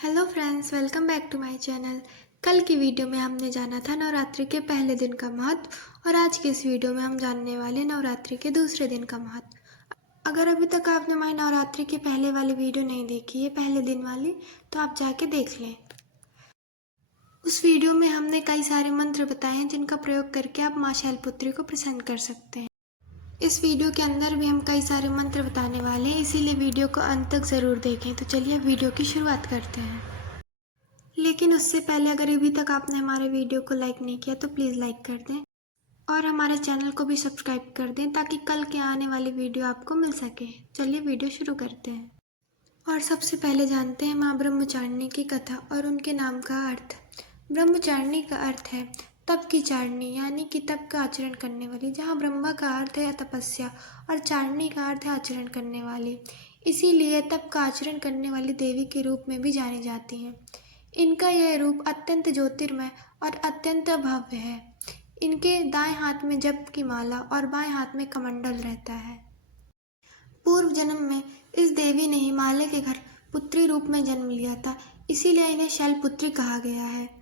Hello friends, welcome back to my channel. कल की video में हमने जाना था नवरात्रि के पहले दिन का महत्व और आज के इस वीडियो में हम जानने वाले नवरात्रि के दूसरे दिन का महत्व। अगर अभी तक आपने हमारी नवरात्रि की पहले वाली वीडियो नहीं देखी है, पहले दिन वाली, तो आप जाके देख लें। उस वीडियो में हमने कई सारे मंत्र बताए हैं जिनका प्रयोग करके आप माँ शैलपुत्री को प्रसन्न कर सकते हैं। इस वीडियो के अंदर भी हम कई सारे मंत्र बताने वाले हैं, इसीलिए वीडियो को अंत तक ज़रूर देखें। तो चलिए वीडियो की शुरुआत करते हैं। लेकिन उससे पहले अगर अभी तक आपने हमारे वीडियो को लाइक नहीं किया तो प्लीज़ लाइक कर दें और हमारे चैनल को भी सब्सक्राइब कर दें ताकि कल के आने वाली वीडियो आपको मिल सके। चलिए वीडियो शुरू करते हैं और सबसे पहले जानते हैं माँ ब्रह्मचारिणी की कथा और उनके नाम का अर्थ। ब्रह्मचारिणी का अर्थ है तप की चारिणी, यानी कि तप का आचरण करने वाली। जहाँ ब्रह्मा का अर्थ है तपस्या और चारिणी का अर्थ है आचरण करने वाली, इसीलिए तप का आचरण करने वाली देवी के रूप में भी जानी जाती हैं। इनका यह रूप अत्यंत ज्योतिर्मय और अत्यंत भव्य है। इनके दाएं हाथ में जप की माला और बाएं हाथ में कमंडल रहता है। पूर्व जन्म में इस देवी ने हिमालय के घर पुत्री रूप में जन्म लिया था, इसीलिए इन्हें शैलपुत्री कहा गया है।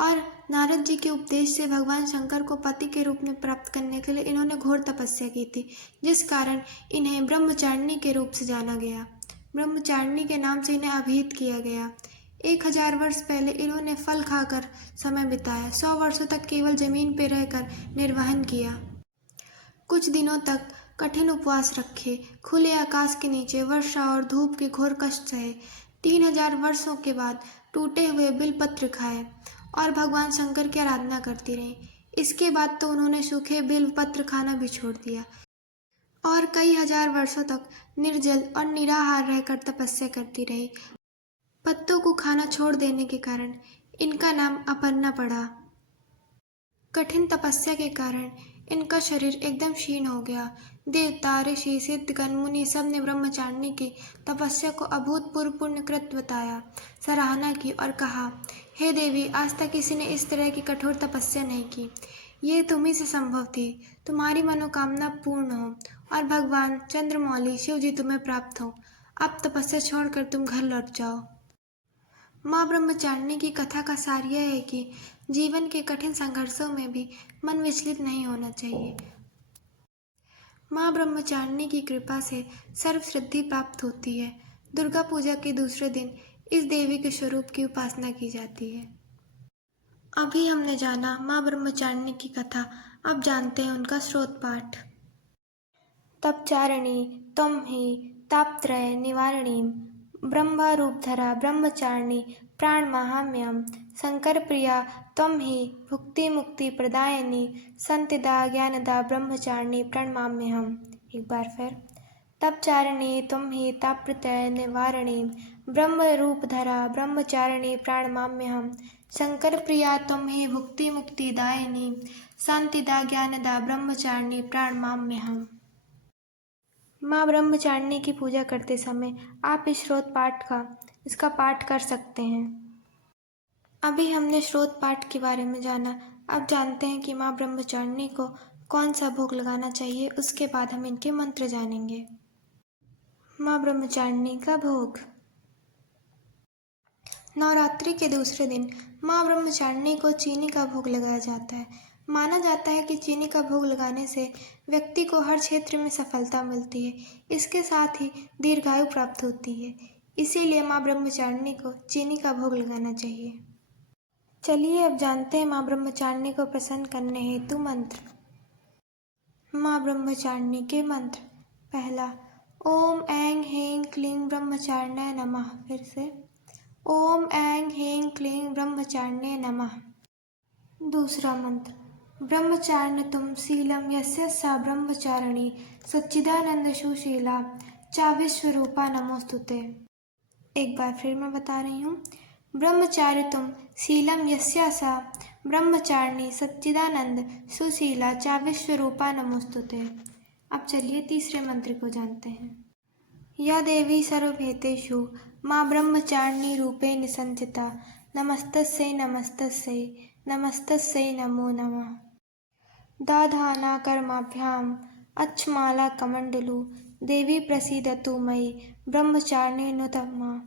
और नारद जी के उपदेश से भगवान शंकर को पति के रूप में प्राप्त करने के लिए इन्होंने घोर तपस्या की थी, जिस कारण इन्हें ब्रह्मचारिणी के रूप से जाना गया। ब्रह्मचारिणी के नाम से इन्हें अभिहित किया गया। 1000 वर्ष पहले इन्होंने फल खाकर समय बिताया, 100 वर्षों तक केवल जमीन पर रहकर निर्वहन किया। कुछ दिनों तक कठिन उपवास रखे, खुले आकाश के नीचे वर्षा और धूप के घोर कष्ट सहे। 3000 वर्षों के बाद टूटे हुए बिलपत्र खाए और भगवान शंकर की आराधना करती रही। इसके बाद तो उन्होंने सूखे बिलपत्र खाना भी छोड़ दिया और कई हजार वर्षों तक निर्जल और निराहार रहकर तपस्या करती रही। पत्तों को खाना छोड़ देने के कारण इनका नाम अपर्णा पड़ा। कठिन तपस्या के कारण इनका शरीर एकदम क्षीण हो गया। देवता, ऋषि, सिद्धगण, मुनि सब ने ब्रह्मचारिणी की तपस्या को अभूतपूर्व पुण्यकृत बताया, सराहना की और कहा, हे देवी, आज तक किसी ने इस तरह की कठोर तपस्या नहीं की। ये तुम्ही से संभव थी। तुम्हारी मनोकामना पूर्ण हो और भगवान चंद्रमौली शिव जी तुम्हें प्राप्त हो। अब तपस्या छोड़कर तुम घर लौट जाओ। माँ ब्रह्मचारिणी की कथा का सार यह है कि जीवन के कठिन संघर्षों में भी मन विचलित नहीं होना चाहिए। माँ ब्रह्मचारिणी की कृपा से सर्व सिद्धि प्राप्त होती है। दुर्गा पूजा के दूसरे दिन इस देवी के स्वरूप की उपासना की जाती है। अभी हमने जाना माँ ब्रह्मचारिणी की कथा, अब जानते हैं उनका स्रोत पाठ। तपचारिणी त्वं हि तापत्रय निवारिणी, ब्रह्मरूपधरा ब्रह्मचारिणी प्राणमाहाम्यहम्। शंकर प्रिया त्वं हि भुक्ति मुक्ति प्रदायिनी, संतिदा ज्ञानदा ब्रह्मचारिणी प्रणमाम्यहम्। एक बार फिर, तपचारिणी त्वं हि तापत्रय निवारिणी, ब्रह्मरूपधरा ब्रह्मचारिणी प्रणमाम्यहम्। शंकर प्रिया त्वं हि भुक्ति मुक्ति दायिनी, शांतिदा ज्ञानदा ब्रह्मचारिणी प्रणमाम्यहम्। माँ ब्रह्मचारिणी की पूजा करते समय आप इस स्रोत पाठ का इसका पाठ कर सकते हैं। अभी हमने स्रोत पाठ के बारे में जाना, अब जानते हैं कि माँ ब्रह्मचारिणी को कौन सा भोग लगाना चाहिए। उसके बाद हम इनके मंत्र जानेंगे। माँ ब्रह्मचारिणी का भोग। नवरात्रि के दूसरे दिन माँ ब्रह्मचारिणी को चीनी का भोग लगाया जाता है। माना जाता है कि चीनी का भोग लगाने से व्यक्ति को हर क्षेत्र में सफलता मिलती है, इसके साथ ही दीर्घायु प्राप्त होती है। इसीलिए माँ ब्रह्मचारिणी को चीनी का भोग लगाना चाहिए। चलिए अब जानते हैं माँ ब्रह्मचारिणी को प्रसन्न करने हेतु मंत्र। माँ ब्रह्मचारिणी के मंत्र। पहला, ओम ऐं ह्रीं क्लीं ब्रह्मचारिण्यै नमः। फिर से, ओम ऐं ह्रीं क्लीं ब्रह्मचारिण्यै नमः। दूसरा मंत्र, ब्रह्मचारिणीतुं शीलं यस्य सा ब्रह्मचारिणी सच्चिदानंद सुशीला चा विश्वरूपा नमोस्तुते। एक बार फिर मैं बता रही हूँ, ब्रह्मचारिणीतुं शीलं यस्य सा ब्रह्मचारिणी सच्चिदानंद सुशीला चा विश्वरूपा नमोस्तुते। अब चलिए तीसरे मंत्र को जानते हैं। या देवी सर्वभूतेषु माँ ब्रह्मचारिणी रूपेण संस्थिता, नमस्तस्यै नमस्तस्यै नमस्तस्यै नमो नमः। दधाना कर्माभ्याम अक्षमाला कमंडलु, देवी प्रसीदतु मयि ब्रह्मचारिणी नुतमा।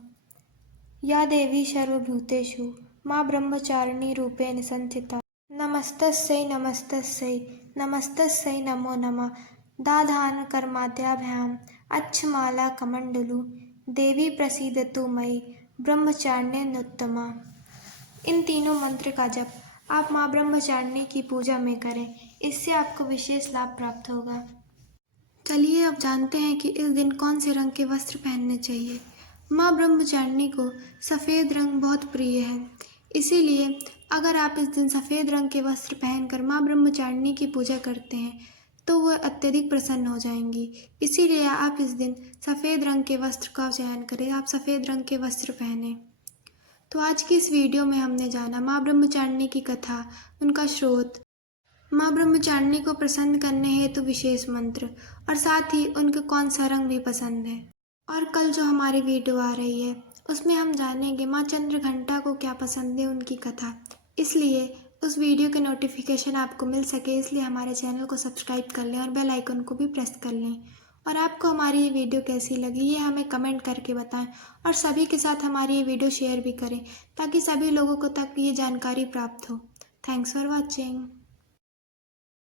या देवी सर्वभूतेषु माँ ब्रह्मचारिणी रूपेण संस्थिता। नमस्तस्यै नमस्तस्यै नमस्तस्यै नमो नमः। दाधान कर्माद्याभ्याम अच्छमाला कमंडलु देवी प्रसीदतु मयि ब्रह्मचारिण्योत्तमा। इन तीनों मंत्र का जप आप माँ ब्रह्मचारिणी की पूजा में करें, इससे आपको विशेष लाभ प्राप्त होगा। चलिए अब जानते हैं कि इस दिन कौन से रंग के वस्त्र पहनने चाहिए। माँ ब्रह्मचारिणी को सफ़ेद रंग बहुत प्रिय है, इसीलिए अगर आप इस दिन सफ़ेद रंग के वस्त्र पहनकर माँ ब्रह्मचारिणी की पूजा करते हैं तो वह अत्यधिक प्रसन्न हो जाएंगी। इसीलिए आप इस दिन सफ़ेद रंग के वस्त्र का चयन करें, आप सफ़ेद रंग के वस्त्र पहनें। तो आज की इस वीडियो में हमने जाना माँ ब्रह्मचारिणी की कथा, उनका स्रोत, माँ ब्रह्मचारिणी को प्रसन्न करने हेतु विशेष मंत्र और साथ ही उनको कौन सा रंग भी पसंद है। और कल जो हमारी वीडियो आ रही है उसमें हम जानेंगे माँ चंद्रघंटा को क्या पसंद है, उनकी कथा। इसलिए उस वीडियो के नोटिफिकेशन आपको मिल सके इसलिए हमारे चैनल को सब्सक्राइब कर लें और बेल आइकन को भी प्रेस कर लें। और आपको हमारी ये वीडियो कैसी लगी ये हमें कमेंट करके बताएं और सभी के साथ हमारी ये वीडियो शेयर भी करें ताकि सभी लोगों को तक ये जानकारी प्राप्त हो। Thanks for watching.